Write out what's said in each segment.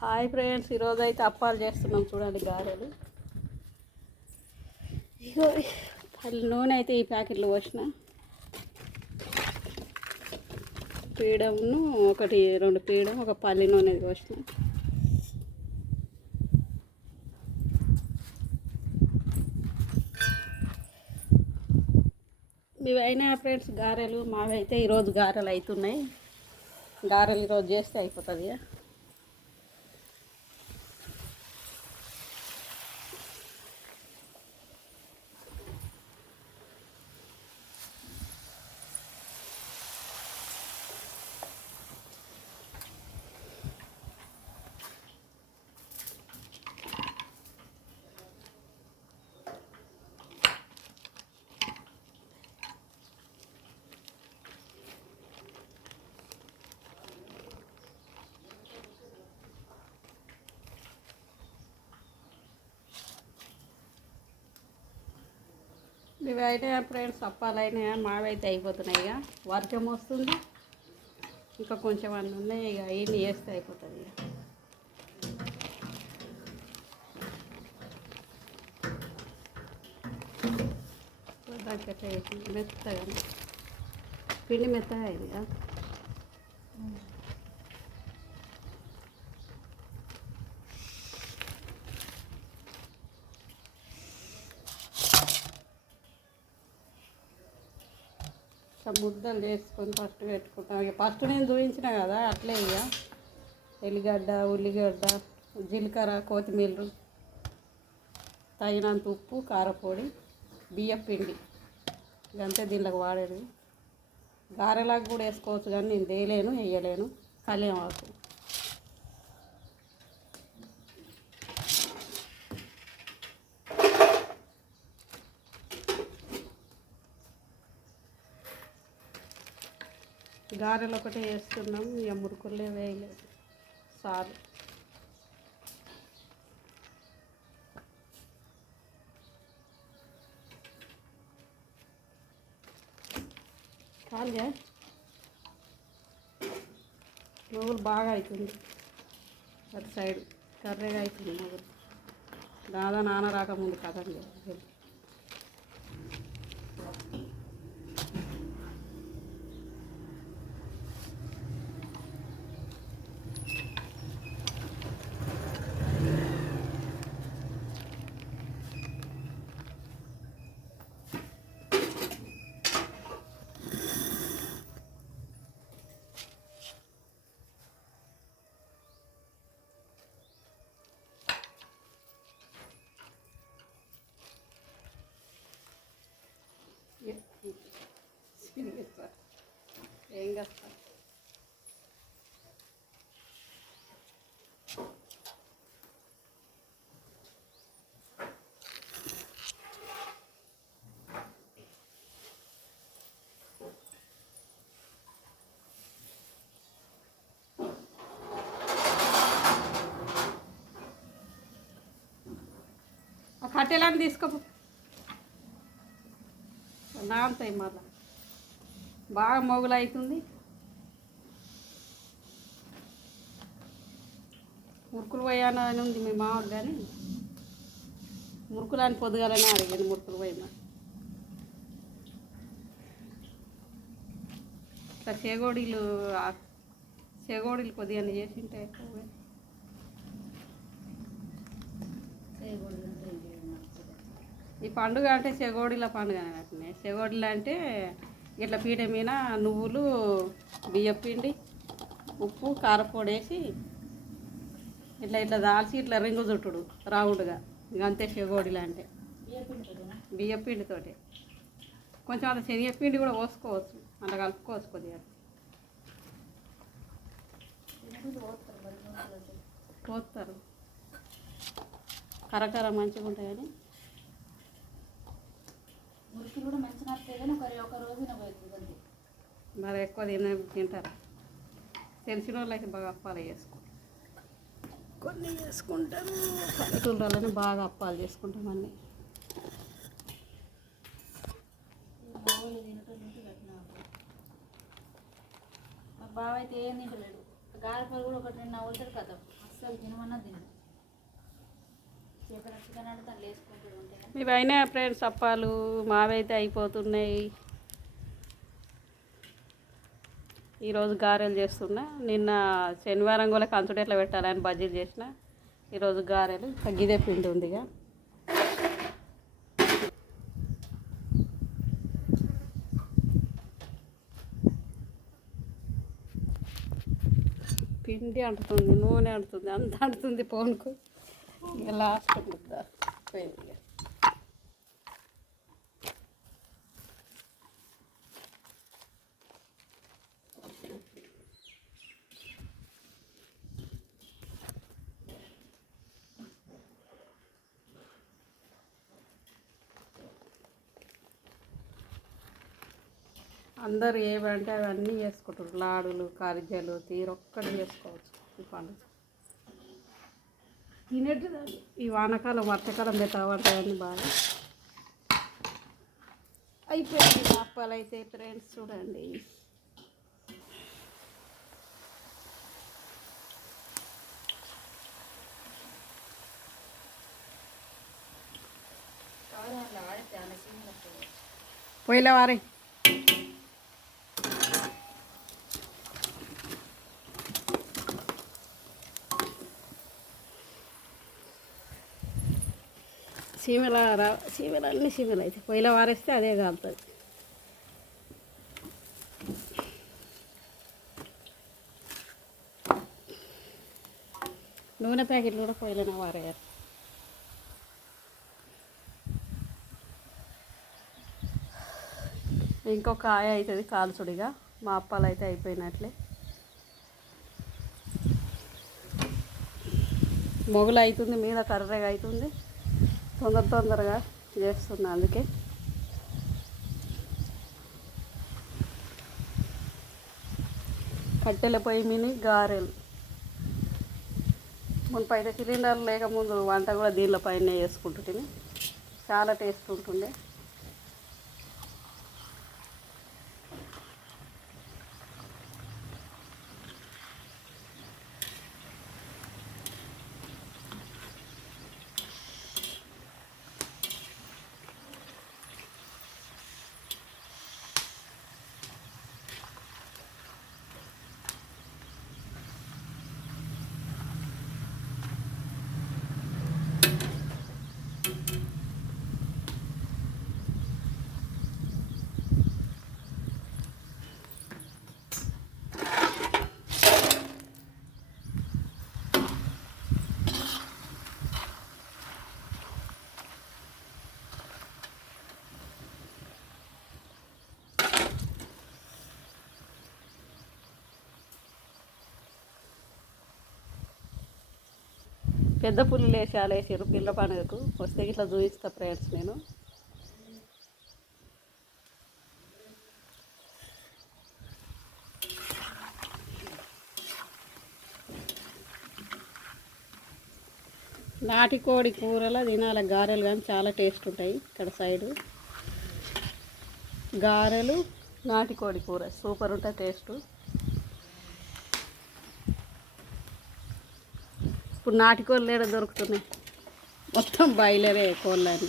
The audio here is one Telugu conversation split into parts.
హాయ్ ఫ్రెండ్స్, ఈరోజు అయితే అప్పాలు చేస్తున్నాం. చూడండి గారెలు. ఇగో నూనె అయితే ఈ ప్యాకెట్లు పోసిన. పీడమును ఒకటి రెండు పీడం, ఒక పల్లి నూనె పోసిన. ఇవి అయినా ఫ్రెండ్స్ గారెలు. మావి అయితే ఈరోజు గారెలు అవుతున్నాయి. గారెలు ఈరోజు చేస్తే అయిపోతుంది. ఇవి అయితే ఫ్రెండ్స్ అప్పాలైనా మావి అయితే అయిపోతున్నాయి. ఇక వర్షం వస్తుంది, ఇంకా కొంచెం అన్నీ ఉన్నాయి. ఇక అవన్నీ వేస్తే అయిపోతుంది. ఇక మెత్తగా పిండి మెత్తగా అయింది. ముద్దలు చేసుకొని ఫస్ట్ పెట్టుకుంటాం. ఇక ఫస్ట్ నేను చూపించిన కదా అట్లే. ఇక ఎల్లిగడ్డ, ఉల్లిగడ్డ, జీలకర్ర, కొత్తిమీర, తగినంత ఉప్పు, కారపొడి, బియ్యం పిండి, ఇదంతే దీనిలోకి వాడేది. గారెలాగా కూడా వేసుకోవచ్చు, కానీ నేను వేయలేను, వేయలేను. కలియమాకు గారెలు ఒకటే వేస్తున్నాం. ఇక మురుకులే వేయలేదు. సారు కాదుగా నువ్వులు బాగా అవుతుంది. అటు సైడ్ కర్రీగా అవుతుంది నువ్వులు. దాదా నాన్న రాకముందు కదండి. ఏం చేస్తా ఆ కట్టెలాంటి తీసుకోపో. నానతాయి మళ్ళా. బాగా మొగులు అవుతుంది. మురుకులు పోయానని ఉంది మీ మామూలు, కానీ మురుకులు అని పొద్దుగాలనే అడిగింది. మురుకులు పోయినా ఇట్లా చెగోడీలు కొద్దిగా చేసింటే ఎక్కువ. ఈ పండుగ అంటే చెగోడీల పండుగ అన్నట్టు. చెగోడీలు అంటే ఇట్లా పీట మీద నువ్వులు, బియ్యం పిండి, ఉప్పు, కారపొడి వేసి ఇట్లా ఇట్లా దాల్చి ఇట్లా రింగు చుట్టుడు రౌండ్గా. ఇంక అంతే చెగోడీలు అంటే. బియ్యం పిండితోటి కొంచెం అంత శనగపిండి కూడా పోసుకోవచ్చు, అట్లా కలుపుకోవచ్చు కొద్దిగా. పోస్తారు కరకర మంచిగా ఉంటాయి. కానీ మురికి కూడా మంచిగా వస్తాయి, కానీ ఒక రోజున పోతుంది. మరి ఎక్కువ తింటారు. తెలిసిన వాళ్ళు అయితే బాగా అప్పాలు చేసుకో. కొన్ని చేసుకుంటారు, పల్లెటూళ్ళలోనే బాగా అప్పాలు చేసుకుంటాం అన్నీ. మా బావ అయితే ఏం తింటలేడు. గారెపల్లి కూడా ఒకటి రెండు నవ్వుతారు కదా, అస్సలు తినమన్నా తినదు. చికెన్ చికెన్ అంటే దాన్ని వేసుకుంటూ ఉంటాయి. ఇవైనా ఫ్రెండ్స్ అప్పాలు మావైతే అయిపోతున్నాయి. ఈరోజు గారెలు చేస్తున్నా. నిన్న శనివారం కూడా కంచుడు ఎట్లా పెట్టాలని బజ్జీలు చేసిన. ఈరోజు గారెలు తగ్గిదే పిండి ఉందిగా. పిండి అంటుతుంది, నూనె అంటుతుంది, అంత అంటుతుంది ఫోన్కు. ఇక లాస్ట్ ముద్ద పోయింది. అందరు ఏమంటే అవన్నీ చేసుకుంటారు. లాడులు, కారిజలు, తీరొక్కటి చేసుకోవచ్చు ఈ పండుగ. తినేట్టు ఈ వానకాలం వర్షాకాలం పెట్టాలంటాయన్నీ బాగా అయిపోయింది. అప్పాలు అయితే ఫ్రెండ్స్ చూడండి. పోయిలే వారే సీమలు అన్ని సీమలు అయితే పొయ్యిలో వారేస్తే అదే కాలుతుంది. నూనె ప్యాకెట్లు కూడా పొయ్యిలోనే వారేయాలి. ఇంకొక కాయ అవుతుంది కాల్చుడిగా. మా అప్పాలు అయితే అయిపోయినట్లే. మొగులు అవుతుంది, మీద కర్రగా అవుతుంది. తొందరగా చేస్తున్నా. అందుకే కట్టెల పొయ్యి మీద గారెలు. మునుపైతే సిలిండర్ లేకముందు వంట కూడా దీనిలో పైన చేసుకుంటుంటే చాలా టేస్ట్ ఉంటుండే. పెద్ద పుల్లులు వేసి వేసారు పిల్ల పండుగకు. వస్తే ఇట్లా చూపిస్తా ఫ్రెండ్స్. నేను నాటుకోడి కూరలో తినాలి గారెలు, కానీ చాలా టేస్ట్ ఉంటాయి. ఇక్కడ సైడు గారెలు, నాటుకోడి కూర సూపర్ ఉంటుంది టేస్ట్. ఇప్పుడు నాటుకోళ్ళు ఏడ దొరుకుతున్నాయి, మొత్తం బాయిలరే కోళ్ళని.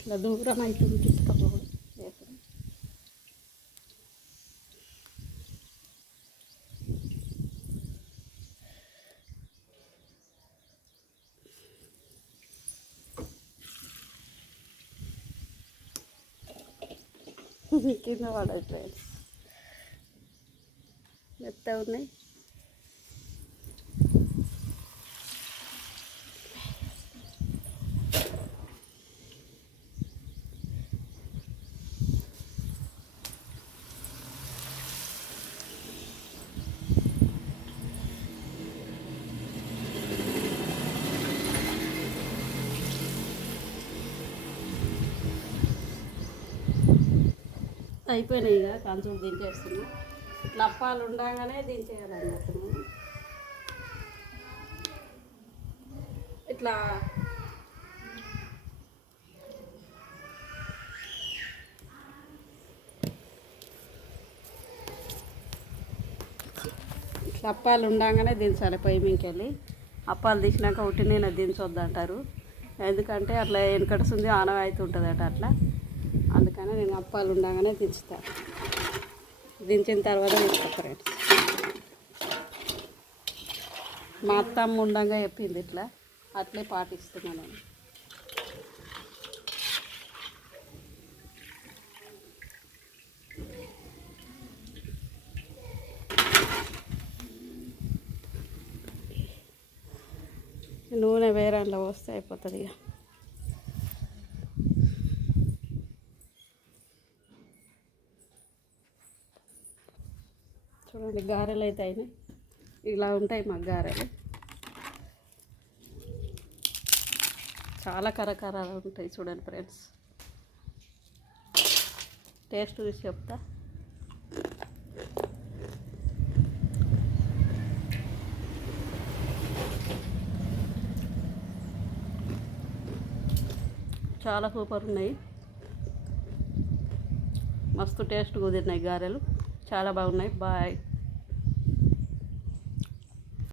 ఇట్లా దూరం అవుతుంది తీసుకోవాలి. కింద పడదు ఫ్రెండ్స్, మెత్త ఉన్నాయి. అయిపోయినాయి. ఇక కంచుడు దించేస్తున్నా. ఇట్లా అప్పాలు ఉండగానే దించేయాలన్నట్టు. ఇట్లా ఇట్లా అప్పాలు ఉండగానే దించాలి పొయ్యి మీదకి వెళ్ళి. అప్పాలు తీసినాక ఉట్టినే దించొద్దు అంటారు, ఎందుకంటే అట్లా వెనకడుస్తుంది ఆనవాయితీ ఉంటుందట అట్లా. అందుకని నేను అప్పాలు ఉండగానే దించుతాను. దించిన తర్వాత తీస్తా ఫ్రెండ్స్. మా అత్తమ్మ ఉండగా చెప్పింది ఇట్లా, అట్లే పాటిస్తున్నాను నేను. నూనె వేరే అందులో పోస్తే అయిపోతుంది ఇక. చూడండి గారెలు అయితే అయినాయి, ఇలా ఉంటాయి మా గారెలు. చాలా కరకరాలు ఉంటాయి చూడండి ఫ్రెండ్స్. టేస్ట్ చూసి చెప్తా. చాలా సూపర్ ఉన్నాయి, మస్తు టేస్ట్ కుదిరినాయి గారెలు, చాలా బాగున్నాయి. బాయ్.